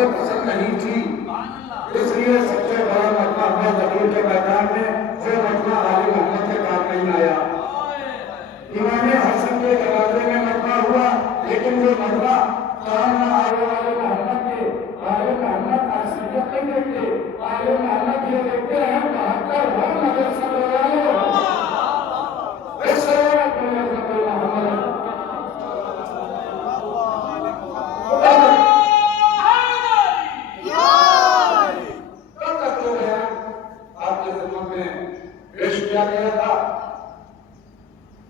को पसंद नहीं थी, इसलिए सबसे बड़ा मजमा हुआ जमीर के मैदान में, वो मजमा आले मोहम्मद के काम नहीं आया। इमाम हसन के जनाजे में मजमा हुआ, लेकिन वो मजमा काम न आने वाले मोहम्मद के। आले मोहम्मद असलियत नहीं देखते, आले मोहम्मद ये देखते हैं 72 हो नजर सब लगाए किया गया था।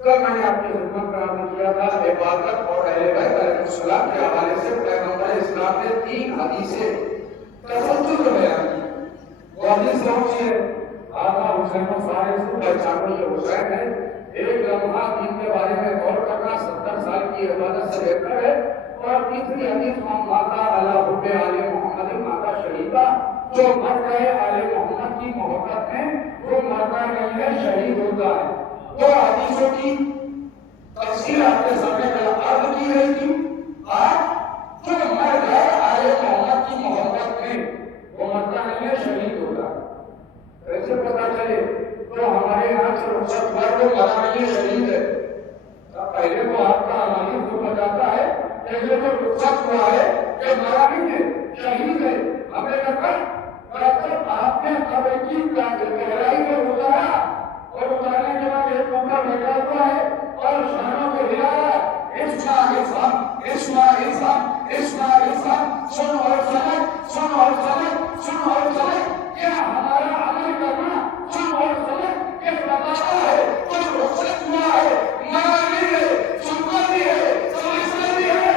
कल मैंने आपकी खिदमत में अर्ज किया था, इबादत और अहले बैत अलैहिस्सलाम के हवाले से पैगंबर इस्लाम ने 3 हदीसें तफज्जुल बयान की। वो हदीस कौन सी है? आका हुसैन फारिस को पहचानो ये हुसैन है, एक लम्हा दीन के बारे में गौर करना 70 साल की इबादत से बेहतर है। और तीसरी हदीस माता अला हुब्बे आले मोहम्मद माता शहीदा, जो मर गए आले मोहम्मद की मोहब्बत में, वो मरना नहीं है, शहीद होता है। तो हदीसों की तफसीर आपके सामने कल अर्ज की गई थी। आज जो मर गए आले मोहम्मद की मोहब्बत में, वो मरना नहीं है, शहीद होता है। कैसे पता चले? तो हमारे यहाँ से रुखसत हुआ, वो मरा नहीं है, शहीद है। पहले तो आपका हमारी को बताता है, पहले तो रुखसत हुआ है कि मरा नहीं है, शहीद है। हमें लगता आपने कब्र की गहराई में उतारा और उतारने के बाद एक ऊपर बैठा हुआ है और शानों को हिलाया, इस्मा इस्लाम इस्मा इस्लाम इस्मा इस्लाम, सुन और समझ, सुन और समझ, सुन और समझ। क्या हमारा अमल करना सुन और समझ के बताता है? कुछ रुखसत हुआ है, मरा नहीं है, सुनता भी है, समझता भी है,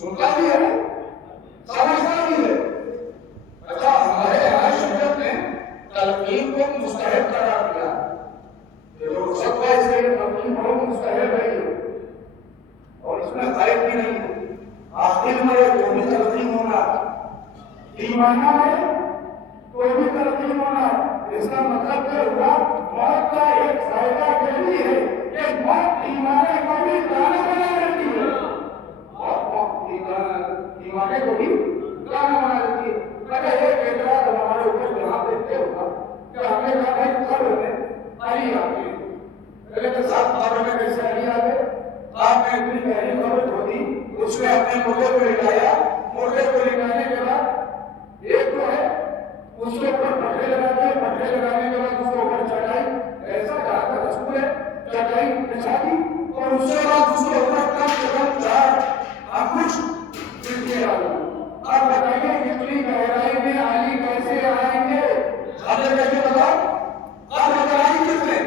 सुनता भी है, समझता भी है। अच्छा, हमारे यहाँ शरीयत ने तलकीन को मुस्तहब करार दिया। ये जो रुखसत है, इसलिए तलकीन बहुत मुस्तहब है और इसमें गायब भी नहीं है। आखिर में जो भी तलकीन होना, ईमाना में कोई भी तलकीन होना, इसका मतलब क्या हुआ? मौत का एक फायदा यही है कि मौत ईमाने को भी गाना बना देती है। ईमाने को भी गाना बना देती है। अगर एक एतराज हमारे ऊपर जवाब देते होगा कि हमने कहा भाई कब्र में अली आ गए, पहले के साथ कब्र में कैसे अली आ गए? आपने इतनी गहरी कब्र खोदी, उसमें अपने मुर्दे को लिटाया, मुर्दे को लिटाने के बाद एक तो है उसके ऊपर पट्टे लगा दिए, पट्टे लगाने के बाद उसके ऊपर चढ़ाई, ऐसा जहाँ का रसूल है, चढ़ाई बिछा दी और उसके बाद उसके ऊपर कम से कम 4 अंकुश गिरते डाला। अब बताइए इतनी गहराई में अली कैसे आएंगे? आपने कैसे बताओ? आप बताइए किसने?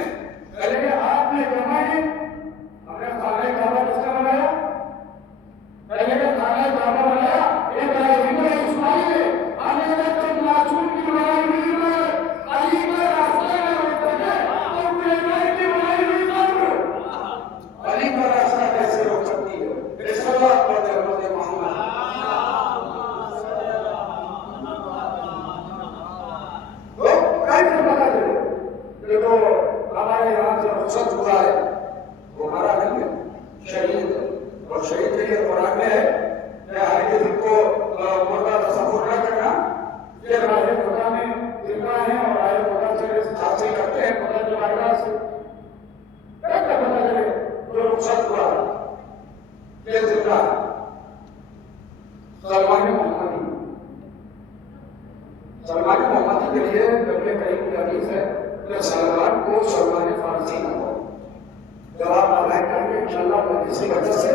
पहले आपने बनाए, हमने खाने काबा किसने बनाया? पहले का खाना काबा बनाया इब्राहिम ने, इस्माइल ने। हमने कहा तुम मासूम की बनाई हुई है, अली के रास्ते में उतर गए और इब्राहिम की बनाई हुई कब्र, अली का रास्ता कैसे रोक सकती है? इस सवाल पर जवाब मांगना। तो हमारे यहाँ से रुखसत हुआ है, वो हमारा नहीं है, शहीद है। और शहीद के लिए कुरान में है कि हर किसी को मुर्दा तसव्वुर न करना, ये राहे खुदा में जिंदा है और राहे खुदा से हासिल करते हैं, खुदा की बारगाह से। कैसे पता चले जो रुखसत हुआ है ये जिंदा? सलमान मोहम्मदी, सलमान मोहम्मदी के लिए नबी करीम की हदीस है कि सलमान को सलमान फारसी न हो। जब आप अल्लाह करेंगे इंशाअल्लाह किसी वजह से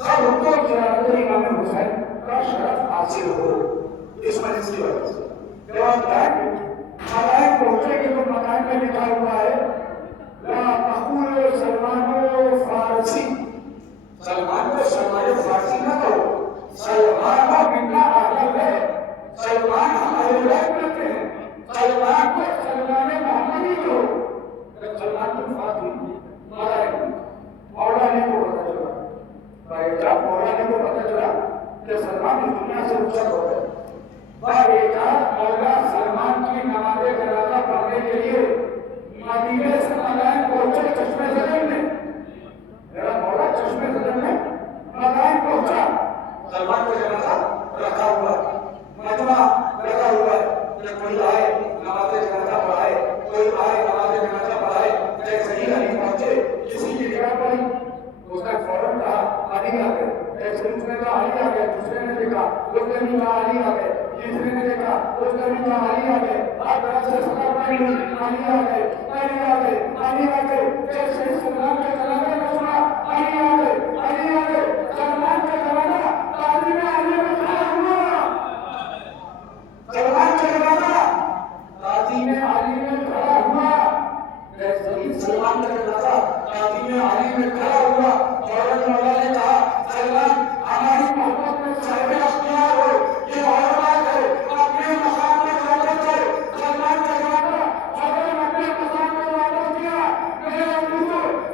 सब उनको इमाम हुसैन का शरफ हासिल हो, इस मजलिस की वजह से। जब आप मकान पहुंचेंगे तो मकान में लिखा हुआ है ला तक़ूलू सलमान फारसी, सलमान को सलमान फारसी न कहो, सलमान बिना आदम है, सलमान हम अहले करते हैं, सलमान को सलमान मोहम्मदी कहो। सलमान की फारसी मौलाना को पता चला, बाएजाब मौलाना को पता चला कि सलमान इस दुनिया से रुखसत हो गए। बाएजाब मौला सलमान की नमाज़े जनाज़ा पढ़ने के लिए मदीने से मदाइन पहुंचे, चश्मे ज़दन में। मेरा मौला चश्मे ज़दन में मदाइन पहुंचा, सलमान को जनाज़ा रखा गए, दूसरे ने देखा उस गली में आली आ गए, तीसरे ने देखा उस गली में आली आ गए, हर तरफ से सफर पड़ी आली आ गए, आली आ गए, आली आ गए, फिर शहीद सलमान के जनाजे में सुना आली आ गए, आली आ गए, सलमान का जनाजा ताज़ीम आली में खड़ा हुआ, सलमान का जनाजा ताज़ीम आली में खड़ा हुआ, शहीद सलमान का जनाजा ताज़ीम आली में खड़ा हुआ। औरत मौला ने कहा सलमान हमारी मोहब्बत में साहिब अख्तियार हो, ये और बात है, अपने मकाम में वापस जाओ। सलमान का जनाजा औरत अपने मकाम में वापस गया, मेरे अबू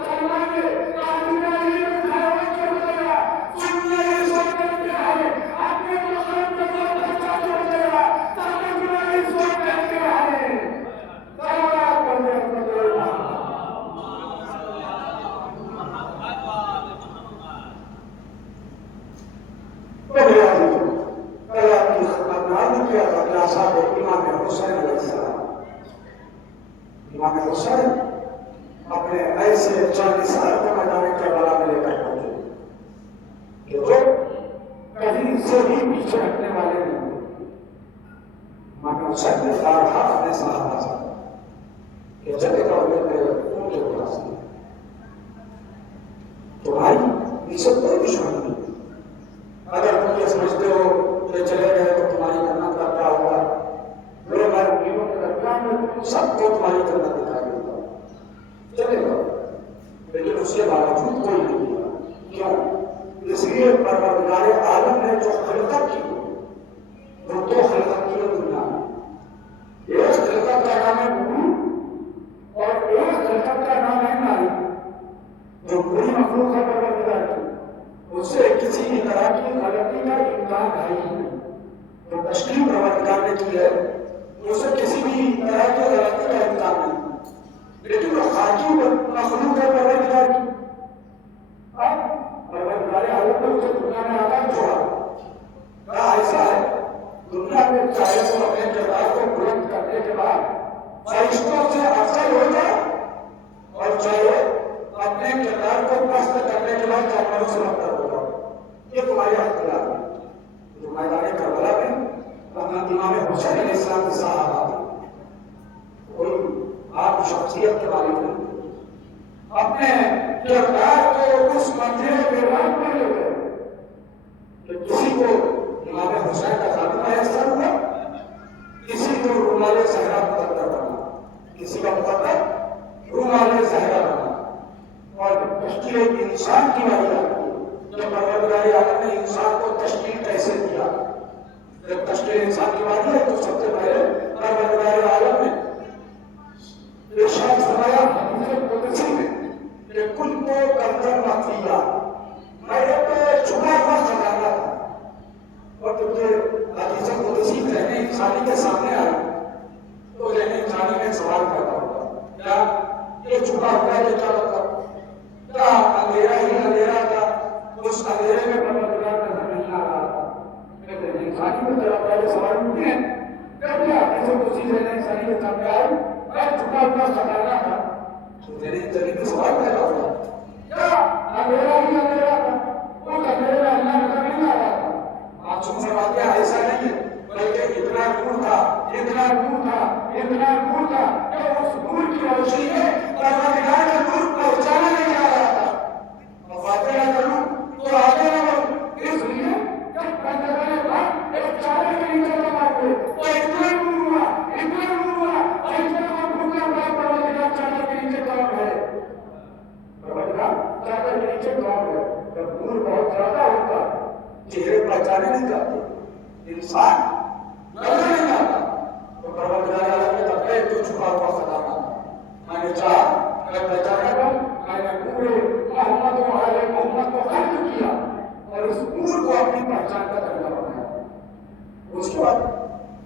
सलमान ने ताज़ीम आली में खड़ा होकर बताया सुनने ये सब करते हैं, अपने मकाम में वापस जाओ बताया ताज़ीम आली सब करते हैं। सलावत पढ़ने इमाम हुसैन अपने ऐसे 40 साल को मैदान करबला में लेकर पहुंचे कि जो कहीं से भी पीछे हटने वाले नहीं थे। इमाम हुसैन ने कहा अपने साहबा से कि जगह का मेरे ऊंचे पास तुम्हारी इज्जत कोई दुश्मन नहीं। अगर तुम ये समझते हो कि चले गए तो तुम्हारी जन्नत का क्या होगा, मेरे भाई उम्मीदों के दरमियान में सबको तुम्हारी जन्नत दिखाई देगा, चलेगा, लेकिन उसके बावजूद कोई नहीं दिया। क्यों? इसलिए परवरदिगार आलम ने जो खिलकत की, वो 2 खिलकत की दुनिया में, एक खिलकत का नाम है नूर और एक खिलकत का नाम है नारी। जो पूरी मखलूक है परवरदिगार की, उससे किसी भी तरह की गलती का इम्कान है ही नहीं। तो तशकील परवरदिगार ने की है, उससे किसी भी तरह की गलती का इम्कान नहीं। लेकिन वो खाकी मखलूक है परवरदिगार की। अब परवरदिगार आलम ने उसे दुनिया में आकर छोड़ा, कहा ऐसा है दुनिया में चाहे तो अपने किरदार को बुलंद करने के बाद फरिश्तों से अफजल हो जाए और चाहे अपने किरदार को पस्त करने के बाद जानवरों से अफजल हो जाए, ये तुम्हारे अख्तियार है। जो मैदान करबला में इमाम हुसैन अलैहिस्सलाम के सहाबा थे, कोई आप शख्सियत के बारे में अपने किरदार को उस मंजिल पे रात में ले गए कि किसी को इमाम हुसैन का खात्मा मैसर हुआ, किसी को रुमाले सहरा मुकद्दर बना, किसी का मुकद्दर रुमाले सहरा बना। और तश्कील इंसान की बारी आती है, जब परवरदिगार आलम ने इंसान को तश्कील कैसे दिया, जब तश्कील इंसान की बात है तो सबसे पहले परवरदिगार आलम ने इरशाद फरमाया हदीस कुदसी में कि कुल को कंजर मखफिया, मैं एक छुपा हुआ खजाना था। और क्योंकि हदीस कुदसी रहने इंसानी के सामने आई तो रहने इंसानी में सवाल पैदा होगा, क्या ये छुपा हुआ है, क्या मतलब, क्या अंधेरा ही अंधेरा था, उस अंधेरे में परवरदिगार नजर नहीं आ रहा था। इंसानी में तरह पहले सवाल उठते हैं, क्या ऐसे कुछ चीज रहने इंसानी के सामने आई, मैं छुपा हुआ खजाना था, तो मेरे जमीन में सवाल पैदा हुआ, क्या अंधेरा ही अंधेरा था, उस अंधेरे में अल्लाह नजर नहीं आ रहा था। आप सुन सकते हैं ऐसा नहीं है, बल्कि इतना नूर था, इतना नूर था, इतना नूर था कि उस नूर की रोशनी में परवरदिगार का नूर पहुंचाना नहीं आ रहा था। और बातें ना करूं तो आगे ना बढ़ूं, इसलिए जब परवरदिगार ने कहा एक चादर के नीचे लगा हुए तो इतना नूर हुआ, इतना नूर हुआ, और इतना भूखा हुआ परवरदिगार चादर के नीचे कौन है, परवरदिगार चादर के नीचे कौन है। जब नूर बहुत ज्यादा होता चेहरे पहचाने नहीं जाते, इंसान नजर नहीं आता, तो परवरदिगार आलम ने कहा तो छुपा हुआ खजाना मैंने चाहा, मैं पहचाना था, मैंने पूरे मोहम्मद को खर्च किया और इस नूर को अपनी पहचान का दर्जा बनाया। उसके बाद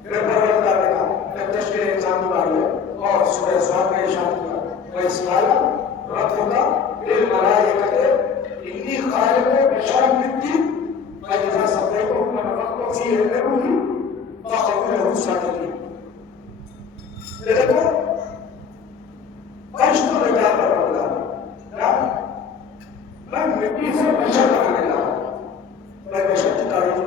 फिर परवरदिगार ने कहा जब तश्कील इंसान की बारी है और सूरह स्वाद में इरशाद किया वइस्माइल रब्बुका बिल मलाइकति इन्नी खालिक़ु बशरन मिन तीन फइज़ा सव्वैतुहु व नफ़ख़्तु फ़ीहि मिन रूही फ़क़ऊ लहू साजिदीन। देखो फरिश्तों ने क्या परवरदिगार मैं मिट्टी से बशर बनाने लगा, मैं बशर की तारीफ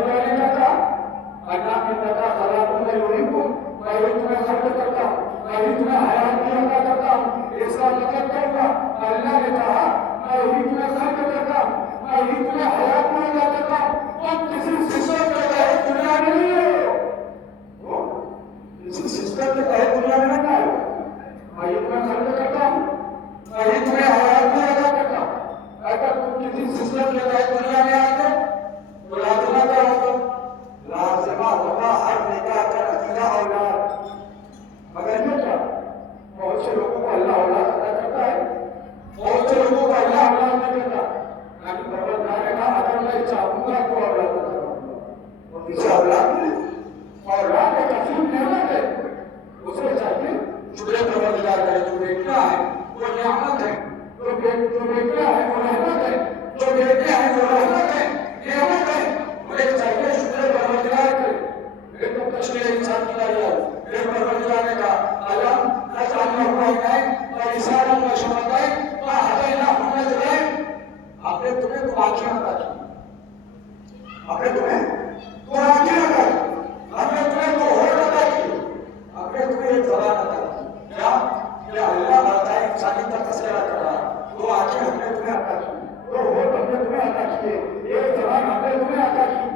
परवरदिगार ने क्या कहा? अल्लाह ने कहा खलाकुम युरीकुम, मैं ही तुम्हें खल्क करता हूँ, मैं ही तुम्हें हयात भी अता करता हूँ। इसका मतलब क्या हुआ? अल्लाह ने कहा मैं ही तुम्हें खल्क करता हूँ, मैं ही तुम्हें हयात भी अता करता हूँ। तुम किसी सिस्टम के तहत दुनिया में नहीं हो, किसी सिस्टम के तहत दुनिया में नहीं आए। मैं ही तुम्हें खल्क करता हूँ, मैं ही तुम्हें हयात भी अता करता हूँ। अगर तुम किसी सिस्टम के तहत दुनिया में आते तो लाजिमा क्या होगा? लाजिमा होगा हर निकाह का नतीजा औलाद। मगर ये क्या? बहुत से लोगों को अल्लाह औलाद अता करता है, बहुत से लोगों को अल्लाह औलाद नहीं देता। यानी परवरदिगार ने कहा अगर मैं चाहूंगा तो औलाद अता करूंगा, और किसी औलाद नहीं। औलाद एक अजीब नेमत है, उसे चाहिए शुक्र परवरदिगार करे। जो बेटा है वो नियामत है, जो बेटा है वो रहमत है, जो बेटे हैं वो रहमत है, नियामत है। मुझे चाहिए शुक्र परवरदिगार करे। मेरे को तशरीह इंसान की लाइए, मेरे परवरदिगार ने कहा अलम नजअलहु अयनैन व लिसानन व शफतैन व हदैनाहु नजदैन। आपने तुम्हें दो आंखें अता की, आपने तुम्हें दो आंखें अता की, हमने तुम्हें दो होठ अता की, हमने तुम्हें एक ज़बान अता की। क्या अल्लाह बताए इंसानी का तस्करा कर रहा है? दो आंखें हमने तुम्हें अता की, दो होठ हमने तुम्हें अता किए, एक ज़बान हमने तुम्हें अता की।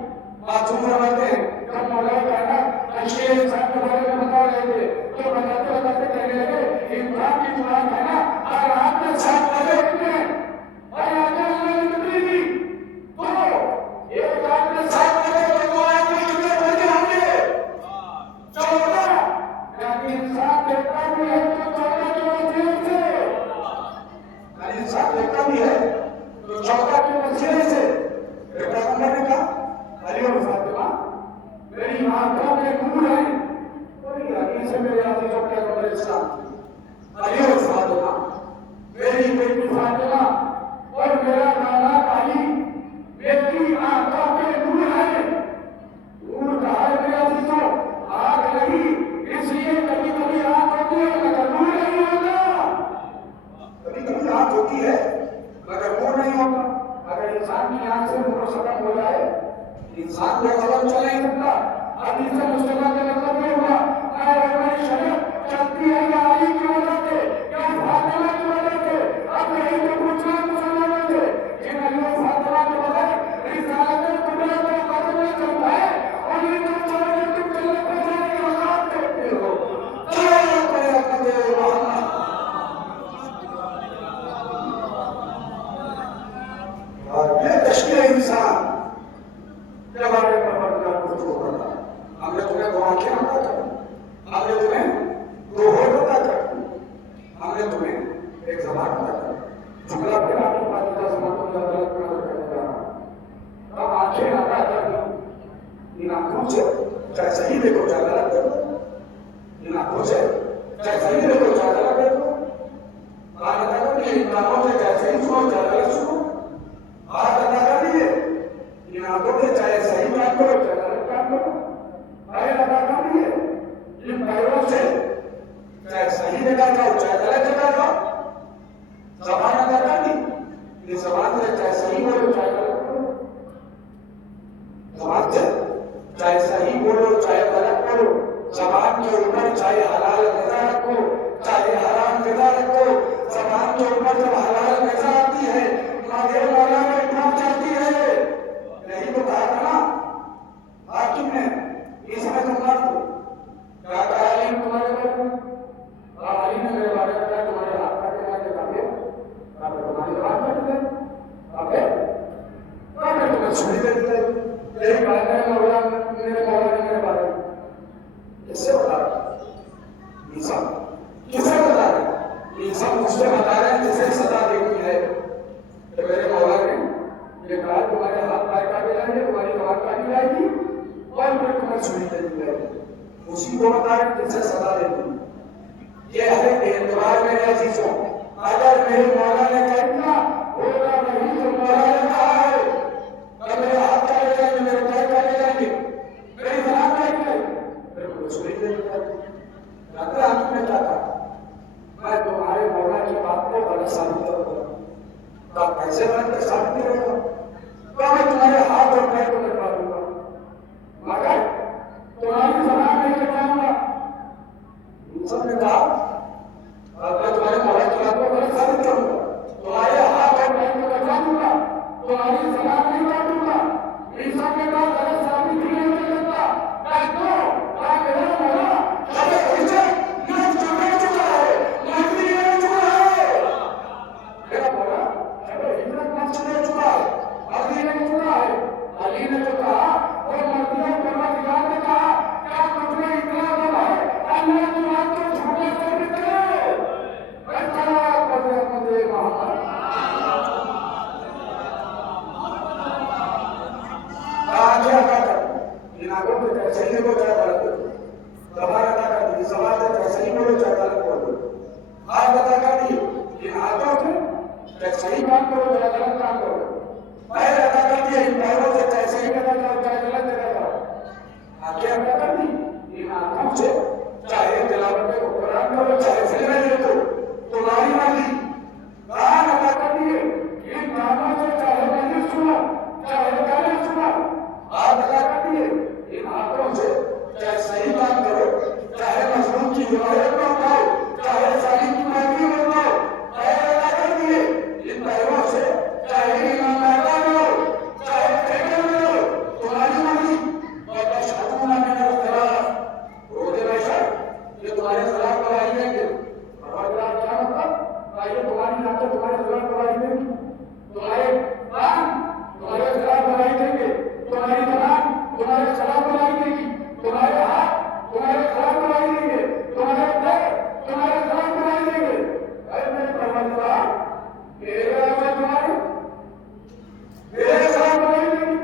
मासूम फरमाते हैं जब मौला कहना तशरीह इंसान के बारे में बता रहे थे तो बताते बताते कहने लगे इंसान की जुबान है ना हर रात में 7 बजे उठते हैं और आगे अल्लाह ने निकली थी तो एक रात में 7 बजे तो दो आदमी कितने बजे होंगे? 14। यानी इंसान देखता भी है तो 14 की वसीले से, यानी इंसान देखता भी है तो 14 की वसीले से। पैगंबर ने कहा अली और फातिमा मेरी आंखों में नूर है, बड़ी हदीस है मेरे अजीजों के पैगंबर इस्लाम। अली और फातिमा, मेरी बेटी फातिमा और मेरा नाना अली मेरी आंखों में नूर है। नूर कहा है मेरे अजीजों, आग लगी इसलिए कभी कभी आंख होती है मगर नूर नहीं होता, कभी कभी आंख होती है मगर नूर नहीं होता। अगर इंसान की आंख से नूर खत्म हो जाए इंसान को खबर चल नहीं सकता। हदीस मुस्तफा का मतलब ये हुआ मेरी शरीयत चलती है या अली की वजह से या फातिमा की वजह से। अब यही तो पूछना मुसलमानों से इन अली और फातिमा के बगैर रिसालत कुबरा का कदम नहीं चलता है और ये तो सारे तुम चलने को जाने की औकात देखते हो। चलो करे अपने मोहम्मद और ये तशकील इंसान के बारे में परवरदिगार को जो करता है। हमने तुम्हें दो आंखें अता कर, हमने तुम्हें दो होठ अता कर, हमने तुम्हें एक ज़बान अता कर। जुमला फिर आपके पास का समापन का गलत करने जा रहा हूं। अब आंखें अता कर दी, इन आंखों से चाहे सही देखो चाहे गलत देखो, इन आंखों से चाहे सही देखो चाहे गलत देखो, कान अता कर दिए, इन कानों से चाहे सही सुनो चाहे गलत सुनो, हाथ अता कर दिए, इन आंखों से चाहे सही बात करो चाहे गलत बात करो, पैर अदा कर दिए, इन पैरों से चाहे सही जगह जाओ चाहे गलत जगह जाओ, ज़बान अदा कर दी, इस ज़बान से चाहे सही बोलो चाहे गलत बोलो, ज़बान से चाहे सही बोलो चाहे गलत बोलो, ज़बान के ऊपर चाहे हलाल ग़िज़ा रखो चाहे हराम ग़िज़ा रखो, ज़बान के ऊपर जब हलाल ग़िज़ा आती है मागे मौला में डूब जाती है। यही तो कहा था ना हाकिम ने इसमें तुम मत हो, क्या कहा अली ने तुम्हारे बारे में? अली ने मेरे बारे में कहा तुम्हारे हाथ काटे जाते काटे, तुम्हारी हाथ काट गए, तुम्हें छुरी दे दी। यही बात है मौला मेरे मौला ने मेरे बारे में किससे बता रहे? ईसा किससे बता रहे? ईसा मुझसे बता रहे हैं जिसे सजा देनी है तो मेरे मौला ने ये कहा तुम्हारे हाथ पैर काटे जाएंगे, तुम्हारी ज़बान काटी जाएगी और फिर तुम्हें छुरी दे दी जाएगी। उसी को बता रहे जिसे सजा देनी। ये है एतबार मेरे अजीजों, अगर मेरे मौला ने कह दिया होगा नहीं तो मौला ने कहा है तब मेरे हाथ काटे जाएंगे, मेरे पैर काटे जाएंगे, मेरी ज़बान काटी जाएगी, फिर मुझे छुरी दे दी जाएगी। आपने क्या कहा? मैं तुम्हारे मौला की बात को गलत साबित करूंगा। तो आप कैसे गलत साबित करेगा? तो मैं तुम्हारे हाथ और पैर को कटवा दूंगा। तो चाहे सही बोलो चाहे गलत बोलो, जबान अदा कर दी, जबान से चाहे सही बोलो चाहे गलत बोलो, हाथ अदा कर दी, इन हाथों से चाहे सही काम करो चाहे गलत काम करो, पैर अदा कर दिए, इन पैरों से चाहे सही जगह जाओ चाहे गलत जगह जाओ, आंखें अदा कर दी, इन आंखों से चाहे तिलावत कुरान करो चाहे फिल्में देखो, तुम्हारी मर्जी, कान अदा कर दिए, इन कानों से चाहे मस्जिद सुनो चाहे गाने सुनो, हाथ अदा कर दिए, इन हाथों से चाहे सही काम करो चाहे मजलूम की हिमायत में उठाओ चाहे जालिम की माफी में उठाओ, पैर अदा कर दिए, इन पैरों से चाहे ईमानदार हो चाहे ठेके में हो, तुम्हारी मर्जी, और अशहदु अन्ना रसूलुल्लाह रोज़े महशर ये तुम्हारे खिलाफ गवाही देंगे, और क्या मतलब आइए तुम्हारी आंखें तुम्हारे खिलाफ गवाही देंगी, तुम्हारे कान तुम्हारे खिलाफ गवाही देंगे, तुम्हारी जबान तुम्हारे खिलाफ गवाही देगी, तुम्हारे हाथ तुम्हारे खिलाफ गवाही देंगे, तुम्हारे पैर तुम्हारे खिलाफ गवाही देंगे, अरे मेरे परवरदिगार मेरे आवाज तुम्हारे मेरे खिलाफ गवाही देंगी,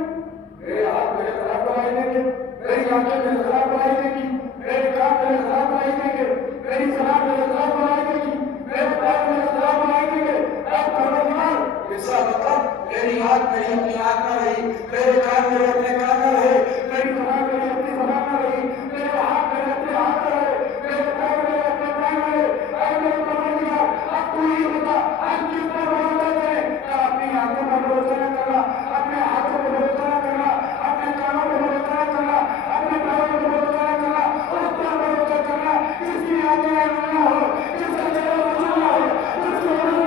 मेरे हाथ मेरे खिलाफ गवाही देंगे, मेरी आंखें मेरे खिलाफ गवाही देंगी, मेरे कान मेरे खिलाफ गवाही देंगे, मेरी जबान मेरे खिलाफ गवाही देगी, मेरे पैर मेरे खिलाफ गवाही देंगे, ऐ परवरदिगार इसका मतलब मेरी आंख मेरी अपनी आंख में रही, मेरे कान मेरे अपने कान में रहे, मेरी जबान मेरी अपनी जबान में रही, मेरे हाथ मेरे अपने हाथ में रहे, मेरे पैर मेरे अपने पैर में रहे, ऐ मेरे परवरदिगार अब तू ही बता हम किस पर भरोसा करें, अपनी आंखों पर भरोसा न करना, अपने हाथों पर भरोसा न करना, अपने कानों पर भरोसा न करना, अपने पैरों पर भरोसा न करना, उस पर भरोसा करना जिसकी आज्ञाएं न हो, जिसका चरण वसूल न हो, जिसकी मर्जी न हो।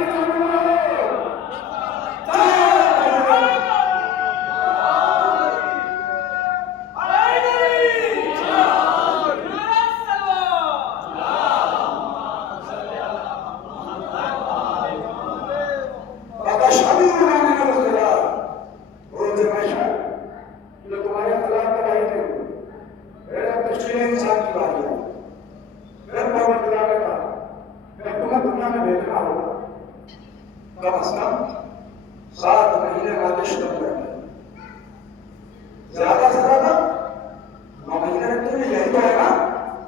कम से कम 7 महीने मालिश करते हैं, ज्यादा से ज्यादा 9 महीने रखते हैं, यही तो है ना,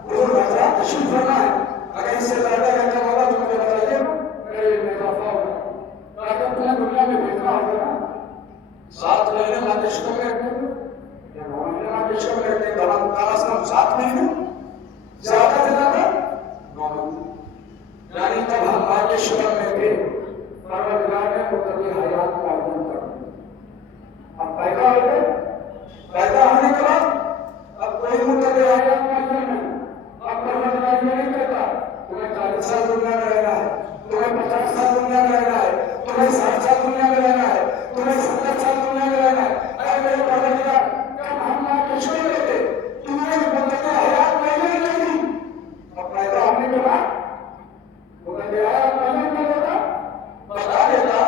वो नजरा तशरीफ करना है, अगर इससे ज्यादा रखने वाला तो मुझे बताइए मेरे निकाफा होगा, अगर तुम्हें दुनिया में भेजना होगा ना 7 महीने मालिश करते हैं या 9 महीने मालिश करते हैं, कम से कम 7 महीने, ज्यादा से ज्यादा 9 महीने, यानी तब हम मालिश करने थे परवरदिगार ने मुद्दती हयात को आज़म कर दिया। अब पैदा हो गए, पैदा होने के बाद अब कोई मुद्दती हयात मालूम नहीं, अब परवरदिगार ये नहीं कहता तुम्हें 40 साल दुनिया में रहना है, तुम्हें 50 साल दुनिया में रहना है, तुम्हें 60 साल दुनिया में रहना है, तुम्हें 70 साल दुनिया में रहना है, अरे मेरे परवरदिगार जब हम मां कुछ नहीं लेते तुम्हें मुद्दती हयात नहीं दी, अब पैदा होने के बाद मुद्दती हयात मालूम नहीं होता, बता देता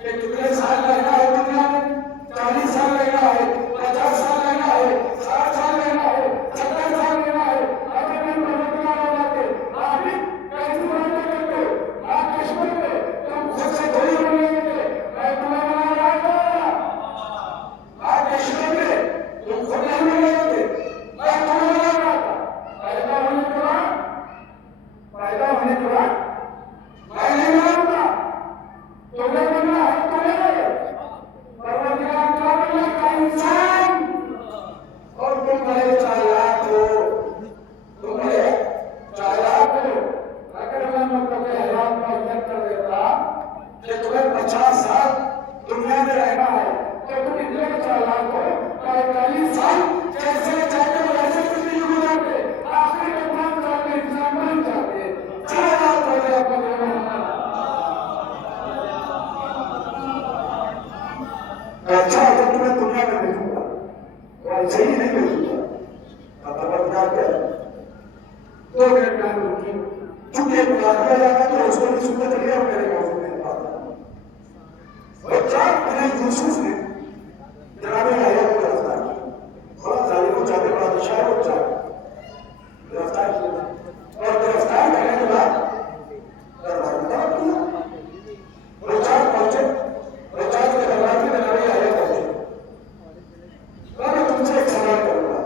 कि कितने साल रहना है दुनिया में, 40 साल रहना है, 50 साल रहना है, 60 साल रहना है, 70 साल रहना है, अगर मैं परवरदिगार हो जाते आप भी कैसे बातें करते हो, आप किस्मत में तुम खुद से थोड़ी बन लेंगे, मैं तुम्हें बना रहा था, आप किस्मत में तुम खुद नहीं बन लेंगे, मैं तुम्हें बना रहा था, पैदा होने के बाद मैं नहीं बनाऊंगा, तुम्हें बनना है तुम्हें, परवरदिगार क्या बनना का इंसान, और तुम बड़े चालाक हो, तुम बड़े चालाक हो, अगर मैं मुद्दती हयात में इज्जत कर देता कि तुम्हें 50 साल दुनिया में रहना है तो तुम इतने चालाक हो 45 साल कैसे चाहते हो वैसे जिंदगी गुजारते, आखिर में 5 साल में इंसान बन जाते, चालाक हो गया अपने अच्छा अगर तुम्हें दुनिया में भेजूंगा तो ऐसे ही नहीं भेजूंगा, परवरदिगार क्या 2 मिनट में रुकी, चूंकि बुला दिया जाता तो उसको भी सुनते चलिए और मेरे मौजूद में बच्चा मैंने यूसुफ ने जनाबे याह्या को गिरफ्तार किया, बड़ा जालिम जालिम बादशाह को गिरफ्तार किया, और गिरफ्तार करने के बाद दरबार में दावत दिया, रोजात पहुंचे, रोजात के दरबार में जनाबे याह्या पहुंचे, मैं तुमसे एक सवाल करूंगा,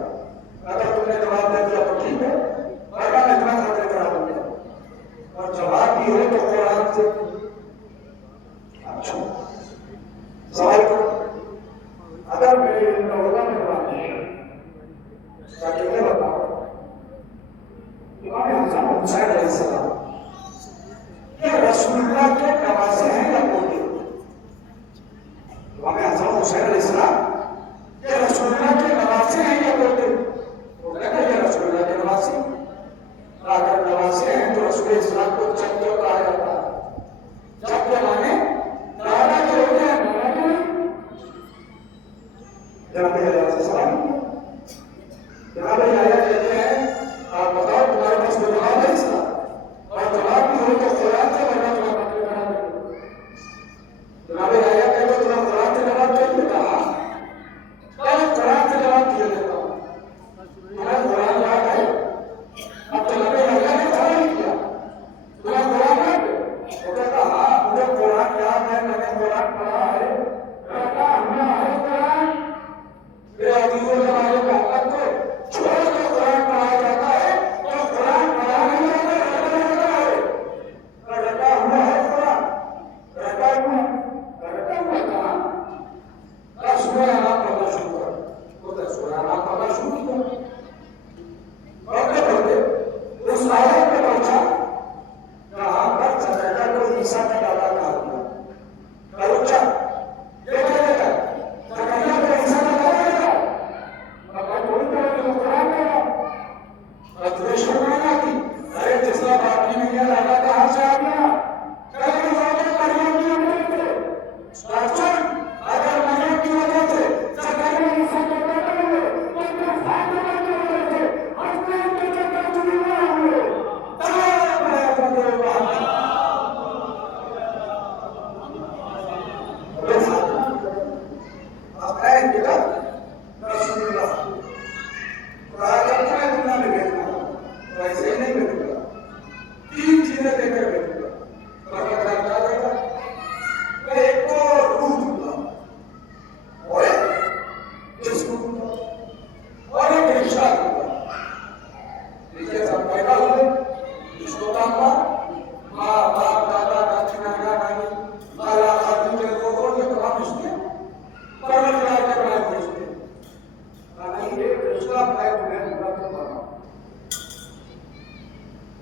इसका मैं तुम्हें पूरा तो बनाऊं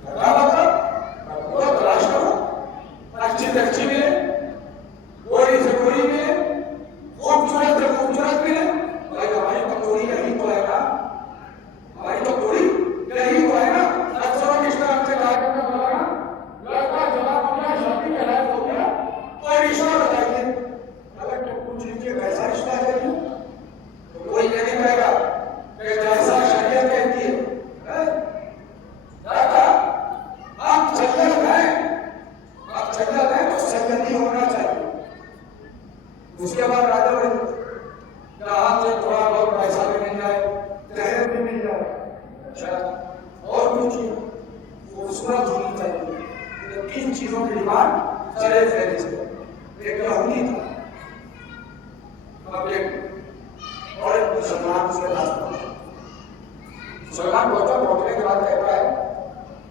क्या मतलब पूरा तलाश करो अच्छी से अच्छी मिले गोरी से गोरी मिले खूबसूरत से खूबसूरत मिले भाई हमारी कमजोरी यही तो है ना हमारी कमजोरी यही तो है ना अक्सर रिश्ता हमसे कहा करता बोला ना लड़का जवाब हो गया शादी के लायक हो गया कोई रिश्ता बताइए अगर तुम पूछ लीजिए कैसा रिश्ता है तो कोई ये नहीं कहेगा कि जैसा शरीयत कहती है दादा आप सैयद हैं तो सैयदी होना चाहिए उसके बाद राजा बने यहाँ से थोड़ा बहुत पैसा भी मिल जाए दहेज भी मिल जाए अच्छा और कुछ खूबसूरत होनी चाहिए ये 3 चीजों की डिमांड चले फैले से एक यहूदी था अब एक और एक मुसलमान उसके पास मुसलमान लौटने के बाद कहता है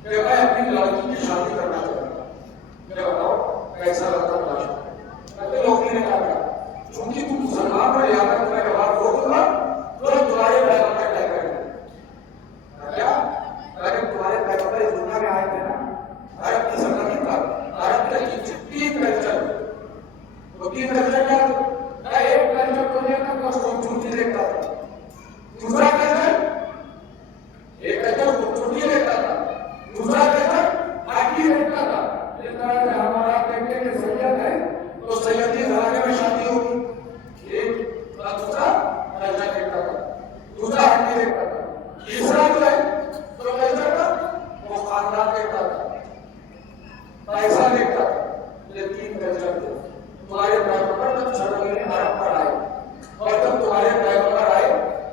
कि मैं अपनी लड़की की शादी करना चाहता हूँ मैं बताओ कैसा लगता है लोग ने कहा क्योंकि तुम मुसलमान हो यहाँ तक तुम्हें जवाब हो दूंगा तो तुम्हारे पैगंबर क्या करेंगे क्या अगर तुम्हारे पैगंबर इस दुनिया में आए थे ना भारत की संगठन का भारत के 3 कल्चर वो 3 कल्चर क्या मैं एक कल्चर को लेकर बस खूबसूरती देखता था दूसरा कल्चर एक कल्चर खूबसूरती देखता था दूसरा कल्चर आगे देखता था जिस तरह से हमारा देखते कि सैयद है तो सैयदी घराने में शादी होगी दूसरा कल्चर देखता था दूसरा आगे देखता था तीसरा जो है तो कल्चर का वो खानदान देखता था पैसा देखता था ये 3 कल्चर थे तुम्हारे पैगंबर जब सर्वजन अरब पर आए और जब तुम्हारे पैगंबर आए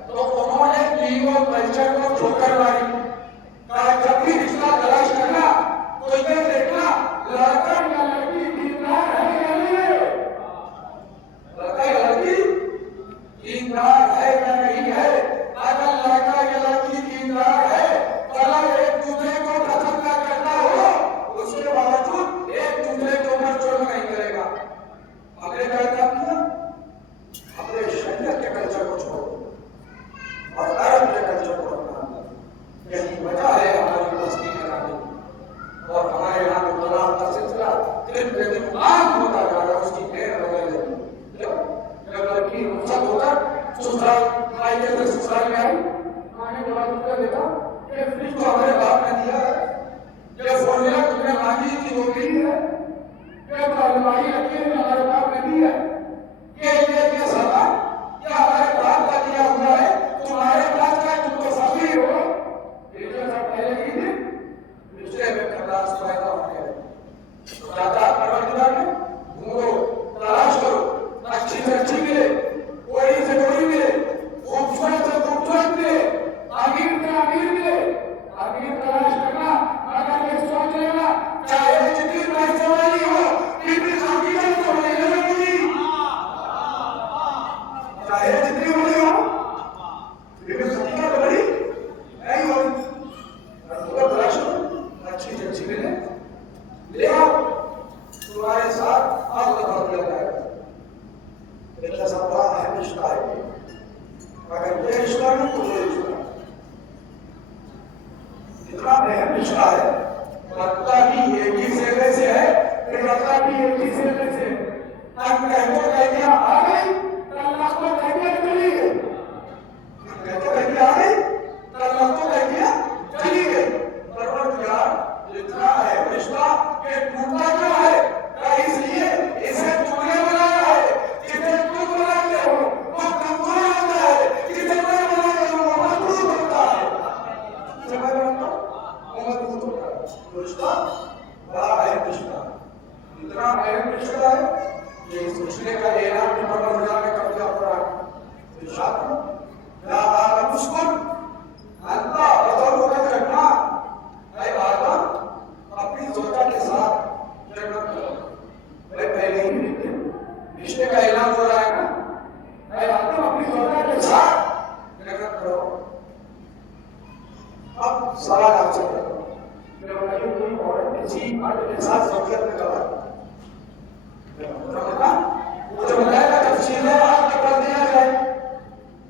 तो उन्होंने तीनों कल्चर को ठोकर मारी कहा जब भी रिश्ता तलाश करना तो ये देखना लड़का या लड़की दीनदार है या नहीं लड़का या लड़की दीनदार है या नहीं है अगर लड़का या लड़की दीनदार है तो अगर एक दूसरे को पसंद न करता हो उसके बावजूद एक दूसरे के ऊपर जुल्म नहीं करेगा हमने क्या काम किया अपने शरीयत के कल्चर को छोड़ो और अरब के कल्चर को अपनाना यही वजह है हमारी बस्ती कराने और हमारे यहाँ में तलाक का सिलसिला दिन पे दिन आम होता जा रहा है उसकी देर बदल रही जब लड़की रुखसत होकर ससुराल आएंगे तो ससुराल में आई आने के बाद उसने देखा कि फ्रिज तो हमारे बाप ने दिया है ये फॉर्मूला तुमने मांगी थी वो मिली है ये तो अलमारी रखी है हमारे बाप ने दी है ये सामान ये हमारे बाप का दिया हुआ है तुम्हारे पास क्या तुम तो फकीर हो ये जो सब पहले की थी दूसरे में खलास पैदा होने लगे तो दादा परवरदिगार ने ढूंढो तलाश करो अच्छी से अच्छी मिले गोरी से गोरी मिले खूबसूरत से खूबसूरत मिले अमीर से अमीर मिले अमीर तलाश करना अगर ये सोच लेना चाहे जितनी पैसे वाली हो कितनी हकीकत तो नहीं लगेगी चाहे जितनी बड़ी हो लेकिन हकीकत बड़ी नहीं होगी तलाश करो अच्छी से अच्छी मिले ले आओ तुम्हारे साथ आग लगा दिया जाएगा इतना सब बड़ा अहम रिश्ता है अगर ये रिश्ता नहीं तो ये रिश्ता इतना अहम रिश्ता है लगता भी एक ही सेवे से है फिर लगता भी एक ही सेवे से हम कहते कह दिया आ गई तलाक तो कह दिया चली गई कहते कह दिया आ गई तलाक तो कह दिया चली गई परवरदिगार इतना है रिश्ता कि टूटा क्यों है इसलिए इसे तुमने बनाया है जिसे तुम बनाते हो वो कमजोर होता है जिसे मैं बनाया हूं वो मजबूत होता है जिसे मैं बनाता हूं वो मजबूत होता है रिश्ता बड़ा अहम रिश्ता इतना अहम रिश्ता है कि इस रिश्ते का ऐलान भी परवरदिगार ने कर दिया कुरान इरशाद में या आदम उस्कुन अंता वज़ौजुका जन्ना ऐ आदम अपनी ज़ौजा के साथ जन्नत करो मैं पहले ही रिश्ते का ऐलान हो रहा है ना ऐ आदम अपनी ज़ौजा के साथ जन्नत करो अब सवाल आपसे करो मैं बताइए कोई औरत किसी मर्द के साथ ज़ौजियत में कब आती मुझे बताया तफसील है आपके कर दिया जाए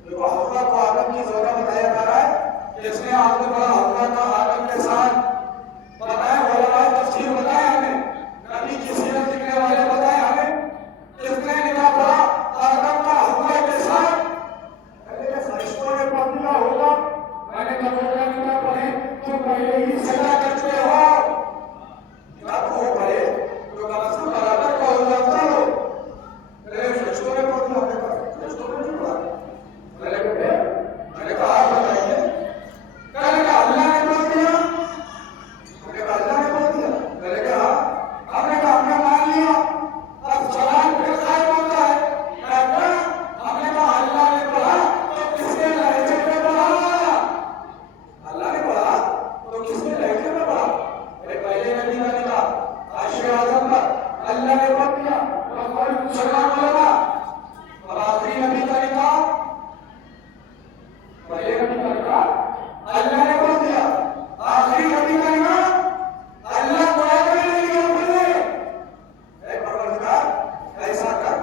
जो हव्वा को आदम की ज़ौजा बताया जा रहा यही सजा करते हो, या तो हो भले तो कम से कम बराबर का हो जाता हो। मेरे फरिश्तों ने पढ़ दिया, अपने पास फरिश्तों ने नहीं पढ़ा। मैंने कहा आप बताइए, मैंने कहा अल्लाह ने पढ़ दिया, मैंने कहा अल्लाह ने पढ़ दिया, मैंने कहा आपने कहा आपने मान लिया, अब सवाल फिर कायम होता है, हमने कहा अल्लाह ने पढ़ा तो किसके लहजे में पढ़ा? अल्लाह ने पढ़ा तो किसके लहजे में पढ़ा? पहले नबी का निकाह आशिर आजम पर अल्लाह ने पढ़ दिया, मुसलमान होगा। और आखिरी नबी का निकाह, पहले नबी का निकाह अल्लाह ने पढ़ दिया, आखिरी नबी का निकाह अल्लाह पढ़ा नहीं दिया। परवरदिगार ऐसा कर,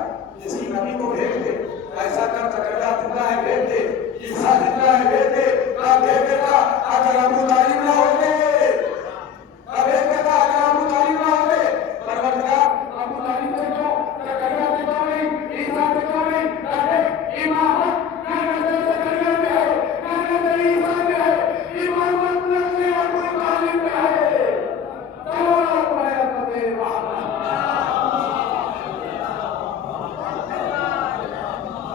किसी नबी को भेज दे, ऐसा कर जकरिया जिंदा है भेज दे, ईसा जिंदा है भेज दे, ना भेज देता अगर अबू तालिब ना होते, ना भेज देता अगर अबू तालिब ना होते। परवरदिगार अबू तालिब से क्यों, जकरिया से क्यों नहीं, ईसा से क्यों नहीं, अरे इमामत ना नजर जकरिया में है, ना नजर ईसा में है, इमामत नजर अबू तालिब में है। तमाम बयान वहां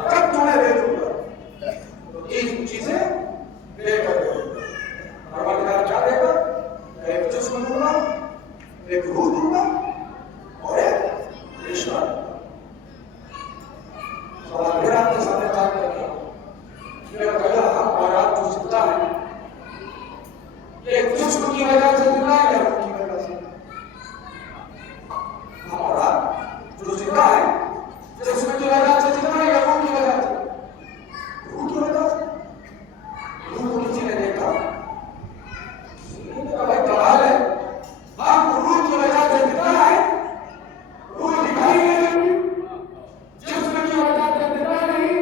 कब तुम्हें भेजूंगा तो तीन चीजें लेकर परवरदिगार क्या देगा? एक जिस्म दूंगा, एक रूह दूंगा और एक रिश्ता। सवाल फिर आपके सामने बात करके ये बताया, हम और आप जो जिंदा है ये जिस्म की वजह से जिंदा है या रूह की वजह से? हम और आप जो जिंदा है जिस्म की वजह से जिंदा है या रूह की वजह से? रूह की वजह से। रूह को किसी ने देखा? भाई कमाल है, हम रूह की वजह से जिंदा है, रूह दिखाई नहीं देती, जिस्म की वजह से जिंदा नहीं,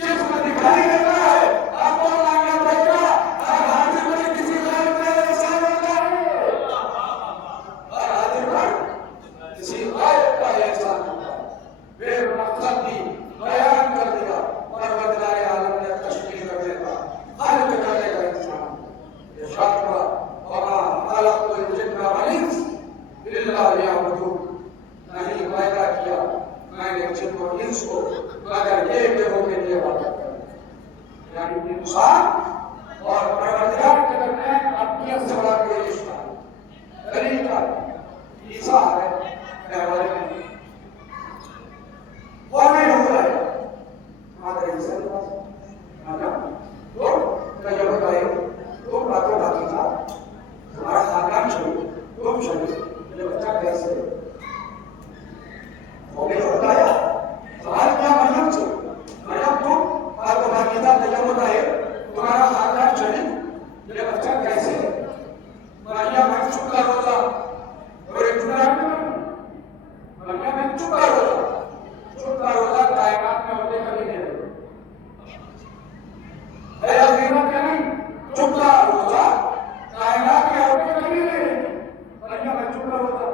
जिस्म दिखाई देता है। आपको मानना पड़ेगा, हर हाजिर में किसी गैर का एहसान होता है, हर हाजिर में किसी गैर का एहसान होता है। बेमकसद भी बयान कर दिया, परवरदिगार आलम ने तशकील कर देगा, हर करने का इंसान ये शास्त्र वमा खलक़तुल जिन्ना वल इंस इल्ला लियअबुदून, नहीं पैदा किया मैंने जिन और इंस को मगर ये कि वो मेरी इबादत करें। यानी इंसान और परवरदिगार के दरमियान अपनी से बड़ा कोई रिश्ता तरीका ईसा है हमारे में वो नहीं हुआ है हमारे ईसा के पास तो कहीं बताए तुम बातों बाकी था तुम्हारा खानदान चाहिए, तुम चाहिए, ये बच्चा कैसे हो गया बताया? सवाल क्या मतलब से मतलब तुम बातों बाकी था नहीं बताए तुम्हारा खानदान चाहिए, ये बच्चा कैसे? मारिया मैं चुप कर होता और एक जुड़ा मारिया मैं चुप कर होता कायनात में होते कभी नहीं मेरा जीवन क्या नहीं चुप कर होता कायनात में होते कभी नहीं। मारिया मैं चुप कर होता,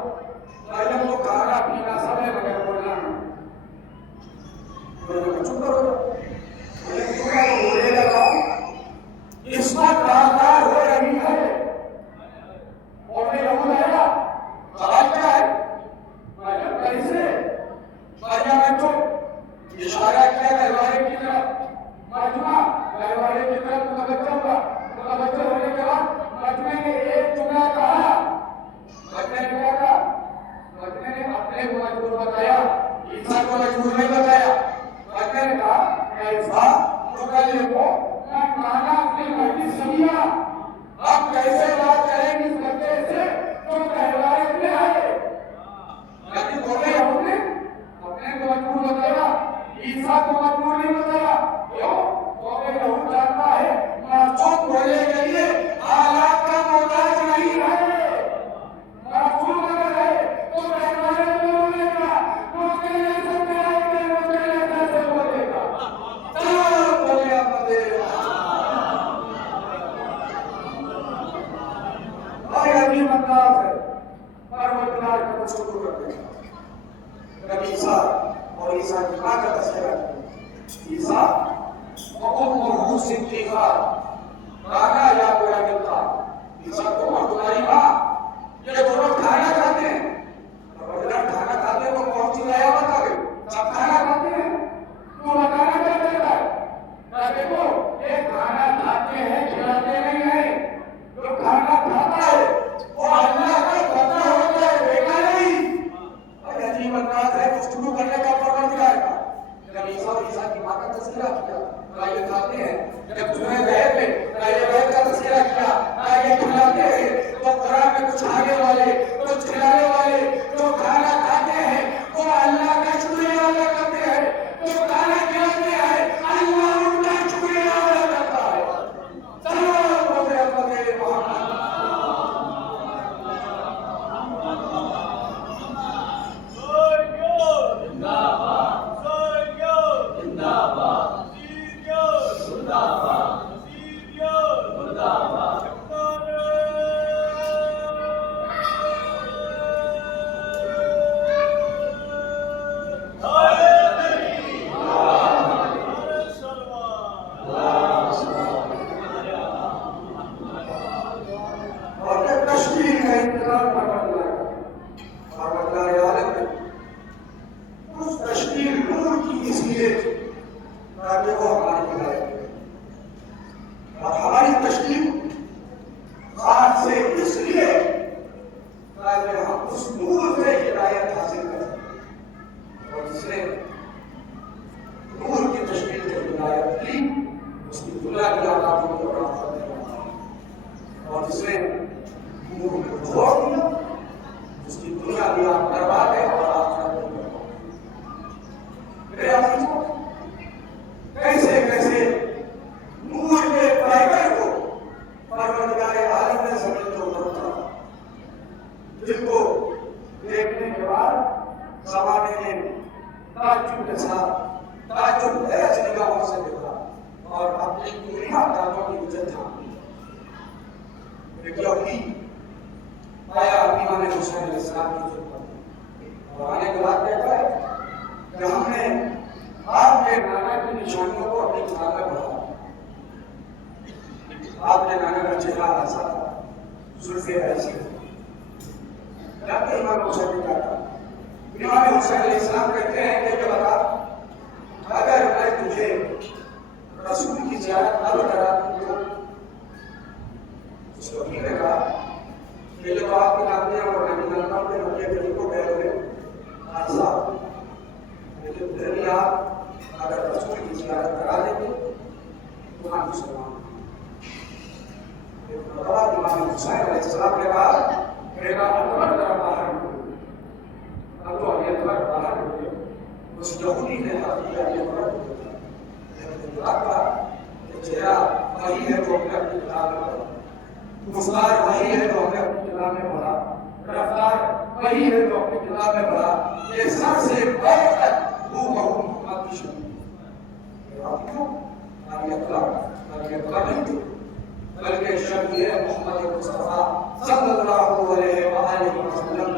मारिया को खाना पीना सब है मगर बोलना नहीं, मैं चुप कर होता। बोले लगा इसमें कामदार हो रही है और मैं रहूं जाएगा सवाल क्या है? मारिया कैसे? मारिया में तो इशारा किया दरबारे की तरफ, मजमा दरबारे की तरफ मुतवज्जह हुआ, मुतवज्जह होने के बाद मजमे ने एक जुमला कहा। मजमे ने क्या कहा? मजमे ने अपने को मजबूर बताया, ईसा को मजबूर नहीं बताया। मजमे ने कहा कैसा मुकल्लिमो मैं माना अपनी मर्जी समिया, आप कैसे बात करेंगे इस बच्चे से जो दरबारे में आए? यानी बोले हमने अपने को मजबूर बताया, ईसा को मजबूर नहीं बताया। क्यों? तो रहू जानता है मासूम होने के लिए हालात का मोहताज नहीं है। मासूम अगर है तो दरबारे में बोलेगा, मौके ऐसे में आएंगे, मौके ऐसे बोलेगा। तब बोले अपने और अभी अंदाज है परवरदिगार का शुक्र करते हैं। नबी ईसा और ईसा की मां का तस्करा किया। ईसा और उम्मुहु सिद्दीक़ा काना या गोया मिलता सबको और तुम्हारी माँ, ये दोनों खाना खाते हैं। और अगर खाना खाते हैं तो कौन सी नया बता गई? सब खाना खाते हैं। तो बताना क्या चाहता है? देखो ये खाना खाते हैं, खिलाते नहीं है। जो खाना खाता है वो अल्लाह का बंदा होता है, देखा नहीं? और अजीब अंदाज है गुफ्तगू करने का, परवरदिगार का। जब ईसा की माँ का तस्करा किया, ये खाते हैं। जब तुम्हें गए थे ये गए का तस्करा किया, ये खिलाते हैं। तो कुरान में कुछ आगे वाले, कुछ खिलाने वाले जो खाना खाते हैं वो अल्लाह का शुक्रिया अदा करते हैं। जो खाना खिलाते हैं अल्लाह उनका शुक्रिया अदा करता है। सल्लल्लाहु अलैहि वसल्लम।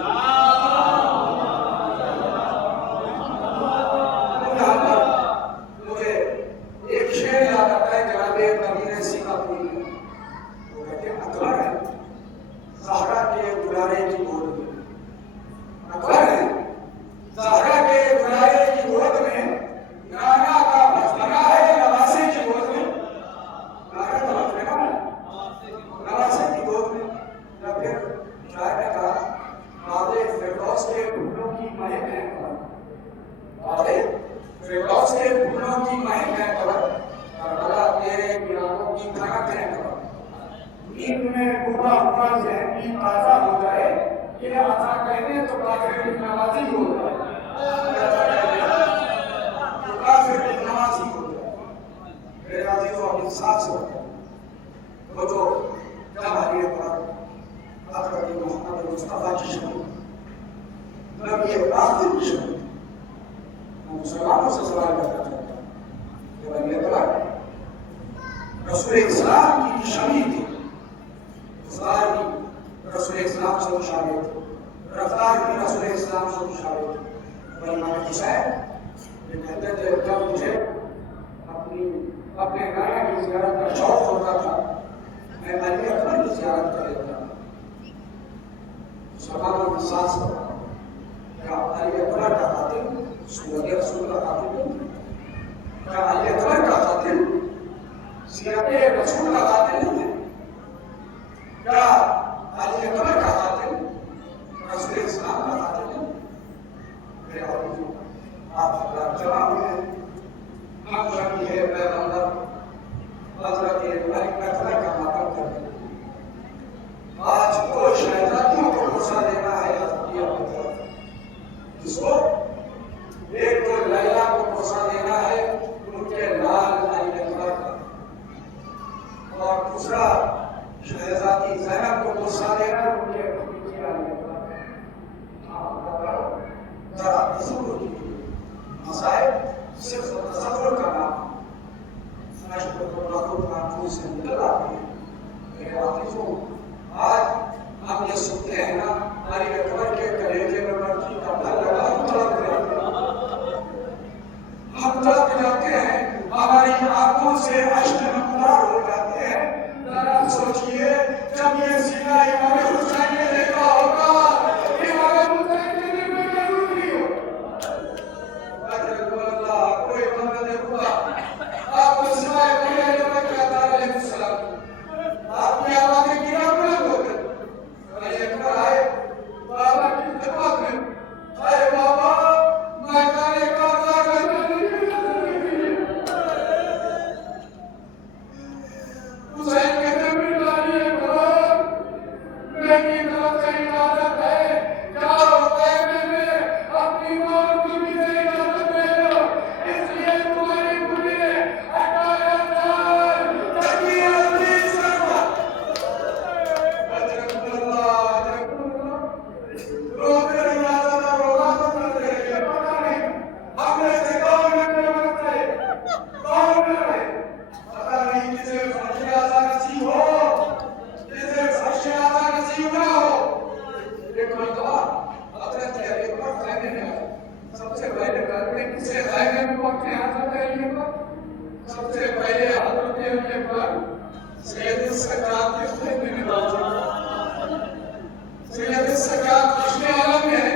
अपने नाना की ज़ियारत का शौक होता था, मैं अली अकबर की ज़ियारत कर सांस क्या अली अकबर का कातिल सुन्नत रसूल का कातिल? क्या अली अकबर का कातिल सीरत रसूल का कातिल नहीं है? क्या अली अकबर का कातिल रसूल इस्लाम का कातिल है? मेरे आप जवाब में हजरत है पैगंबर हजरत अली अकबर का मातम करते आज तो शहजादियों को गुस्सा देना है जिसको एक तो लैला को गुस्सा देना है उनके लाल अली अकबर का और दूसरा शहजादी ज़ैनब को गुस्सा देना उनके भतीजे अली अकबर का। जरा तसव्वुर कीजिए मसाइब सिर्फ तसव्वुर का नाम से निकल आती है। मेरे वाकिफों आज हम ये सुनते हैं ना अली अकबर के कलेजे में मर्जी का भल लगा हम तड़प जाते हैं हमारी आंखों से अश्क नमदार हो जाते हैं। जरा सोचिए जब ये सीना इमाम हुसैन ने देखा होगा इमाम हुसैन के दिल में क्या गुजरी हो अल्लाह कोई बंदा देखूंगा आपको सिवाय आपकी आवाजें गिरा बुलंद हो गई। अली अकबर आए बाबा की खिदमत में, अरे बाबा मैं जाने का हुसैन कहते मेरी अली अकबर मेरी तरफ से इजाजत है जाओ तैबे में अपनी मौत की भी इजाजत ले लो इसलिए तुम्हारी मुझे 18 साल सबसे पहले हजरत अली अकबर सैयद सज्जाद के खुद में सैयद सज्जाद कृष्ण आलम में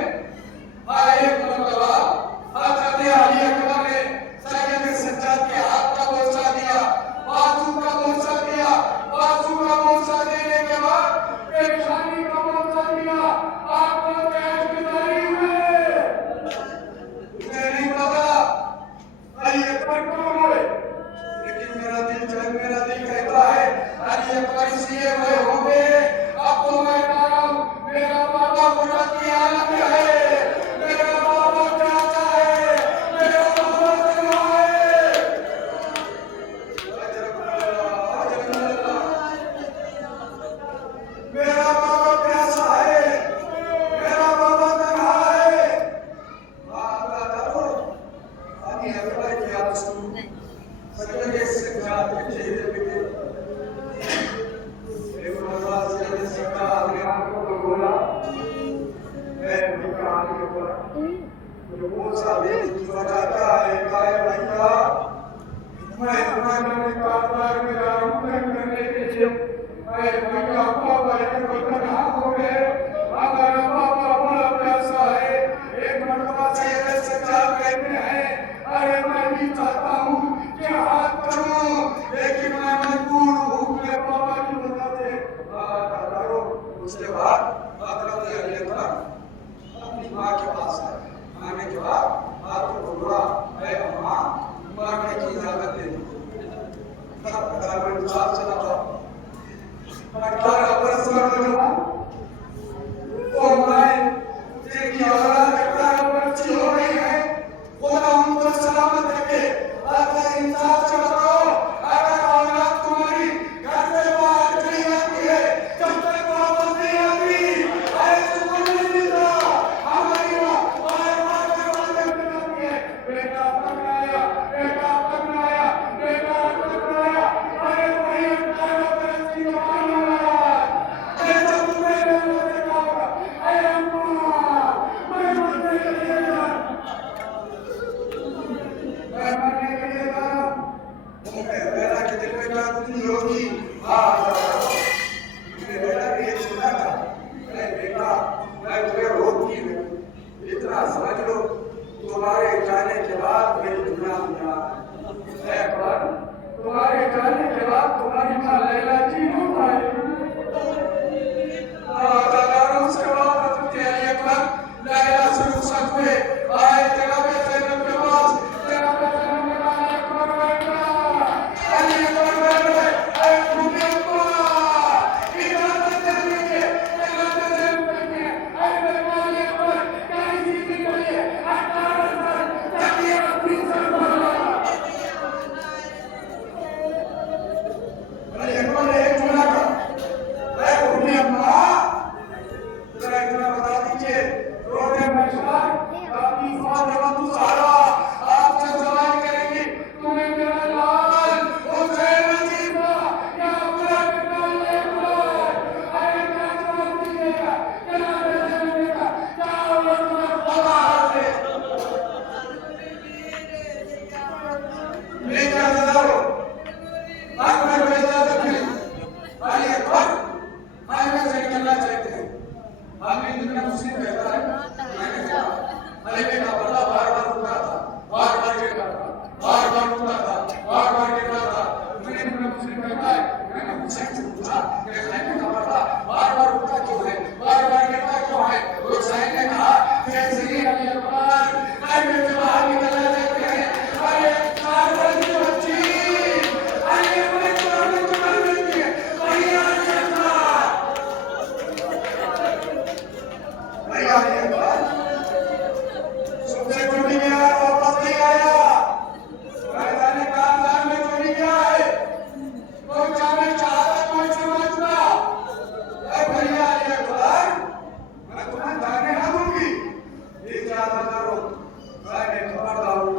आए मरतबा हजरत अली अकबर ने सैयद सज्जाद के हाथ का बोसा दिया बाजू का बोसा दिया बाजू का बोसा देने के बाद पेशानी का बोसा दिया आपको कैश गुजारी हुए मुझे नहीं पता अली अकबर कौन है मेरा दिल कहता है अली अकबर इसलिए हुए होंगे। अब तो मैं कह रहा हूँ मेरा बाबा बुरा की हालत में है मेरा बाबा चाहता है मेरा बाबा करना है मेरा बाबा प्यासा है मेरा बाबा करना है अली अकबर की याद सुन सजने से जाते चेहरे पे एक नवाज ने सका अपने आंखों को बोला मैं निकाल के बोला जो बोसा भी बजाता है काय भैया मैं तुम्हारे कारोबार में दारू करने के लिए मैं भैया पापा एक बना हो गए हमारा पापा बड़ा प्यासा है एक मरतबा से ये सच्चा कहते हैं अरे मैं भी चाहता हूँ कि हाथ करूं लेकिन मैं मजबूर हूँ मेरे पापा की वजह से दादारो उसके बाद हजरत अली अकबर अपनी माँ के पास आए आने के बाद हाथ को बोला ऐ अम्मा मरने की इजाजत दे दो 18 साल चला था 18 वर्ष का वो मैं तेरी औलाद 18 वर्ष की हो गई है खुदा उनको सलामत रखे अगर इंसाफ से बताओ अगर औलाद तुम्हारी घर से बाहर चली जाती है जब तक वापस नहीं आती अरे तुमको नहीं मिलता हमारी बार बार दरवाजे पे जाती है बेटा पकड़ाया बेटा पकड़ाया बेटा पकड़ाया अरे वही इब्न मुस्लिम कहता है मैंने कहा अली का बल्ला बार-बार उठता था, बार-बार गिरता था, बार-बार उठता था, बार-बार गिरता था। फिर इब्न मुस्लिम कहता है मैंने हुसैन से पूछा कि खैमे का बल्ला बार-बार उठता क्यों है, बार-बार गिरता क्यों है? हुसैन ने कहा जैसे ही अली अकबर खैमे से बाहर निकलने देते हैं, अरे कारवां की बच्ची अली अकबर को आने को कर देती है, वही अली अकबर, वही अली अकबर सबसे टूट गया, वापस नहीं आया, मैदान कामदार में चली गया है, कोई जाने चाहता कोई समझना, भैया अली अकबर मैं तुम्हें जाने ना दूंगी, ये ज्यादा करो, मैंने खबरदार हूँ,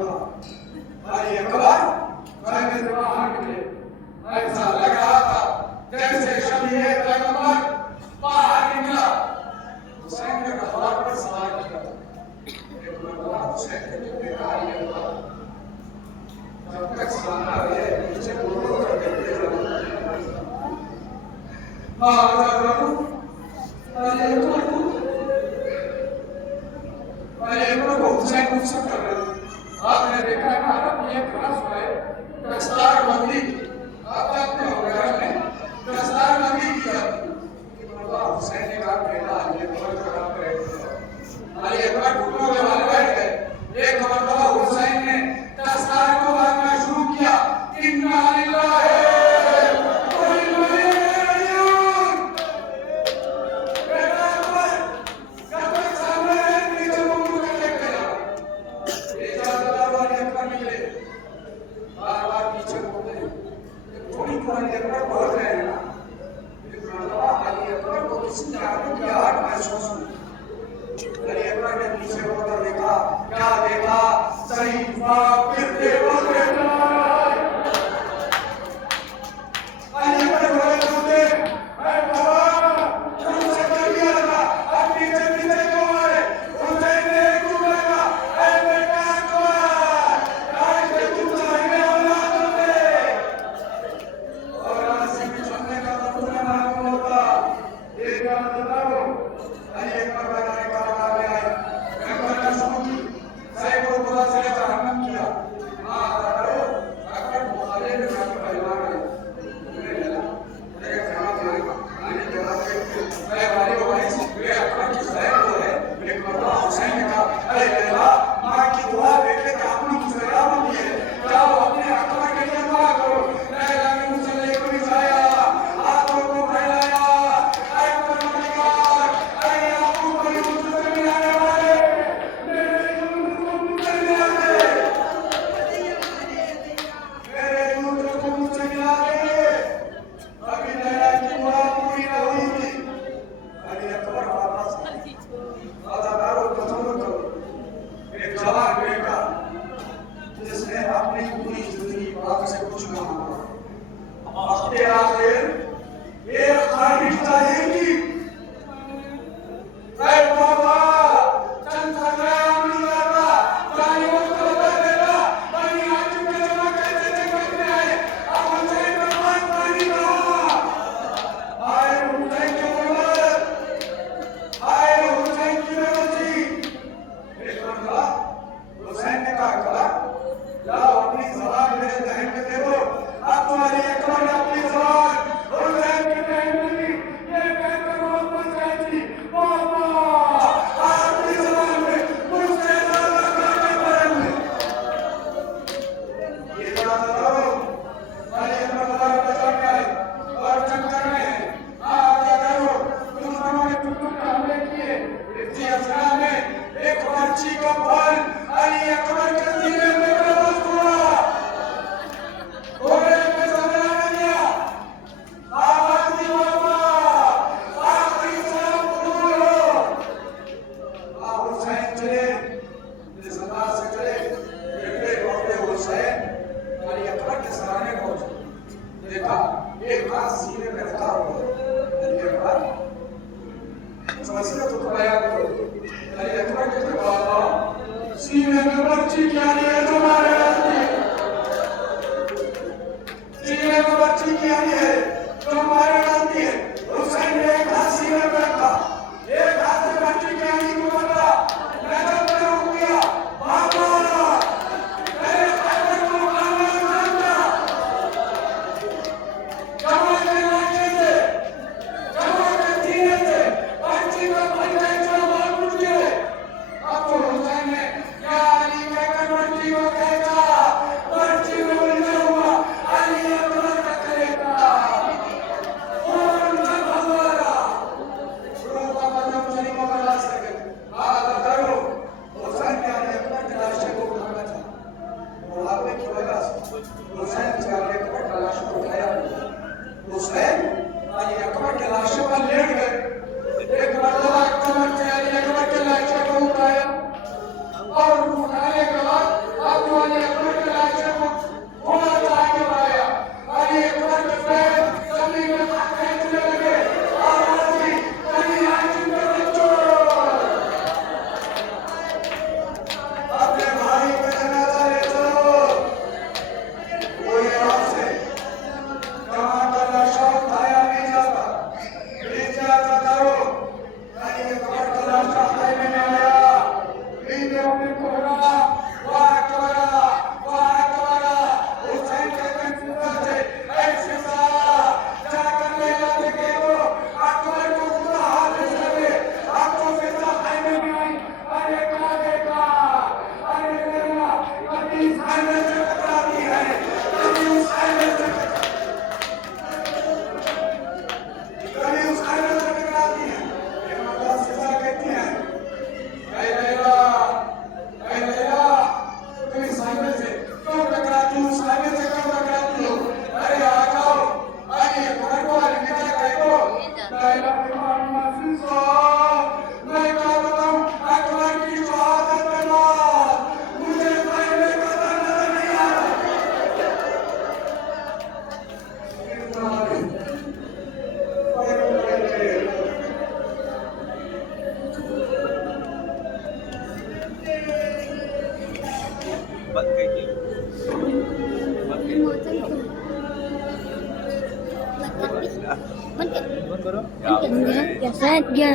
अली अकबर मैंने बाहर निकले, ऐसा लग रहा था जैसे शबीह पैगंबर बाहर निकला, हुसैन ने गद्दार पर सवार किया, हुसैन ने देखा अली अकबर जब तक सामना रहे पीछे बोलो करते रहो, हुसैन मुझसे कर रहे आपने देखा है ना ये घास है दस्तार बंदी आप जानते हो घर में दस्तार बंदी किया हुसैन ने कहा बेटा ये बहुत खराब करेगा अली अकबर घुटनों में वाले बैठ गए एक मरतबा हुसैन ने दस्तार को बांधना शुरू किया इन्ना लिल्लाहि व इन्ना इलैहि राजिऊन बेटा अकबर जब तक सामने है नीचे मुंह करके देखते जाओ तलाशे पर लेट गए। एक मरतबा कमर के लाशे को उठाया और उठाने के बाद अब वाले अकबर के लाशे को घुमा चढ़ा के उठाया। अली अकबर के पैर जमीन में खींचने लगे। आवाज हुई, अली हाशिम के बच्चों, अपने भाई का जनाजा ले चलो। कोई आवाज से कहाँ का लाशा उठाया नहीं जाता, नीचे आता करो। अली अकबर का लाशा खाने में आया, नीचे अपने को लगा, वाह अकबर, वाह अकबर। हुसैन के कंफ्यूजन से ऐसे सा जाकर लेला देखे तो अकबर को पूरा हाथ से लगे। आपको फिजा खाने में आई, अरे कहाँ देखा, अरे लेला कभी सामने से टकराती है, कभी उस सामने से टकराती है। ये माता सिजा कहती है, ऐ लेला, ऐ लेला, तुम इस सामने से क्यों टकराती हो, सामने से क्यों टकराती हो? अरे आ जाओ, अरे अकबर को अलविदा कह दो। लैला इमाम नाफिस हो, मैं क्या बताऊं अकबर की शहादत के बाद मुझे पहले पता नजर नहीं आता। बंद कीजिए, बंद कीजिए। Bắn बंद करो। Dạ, dạ,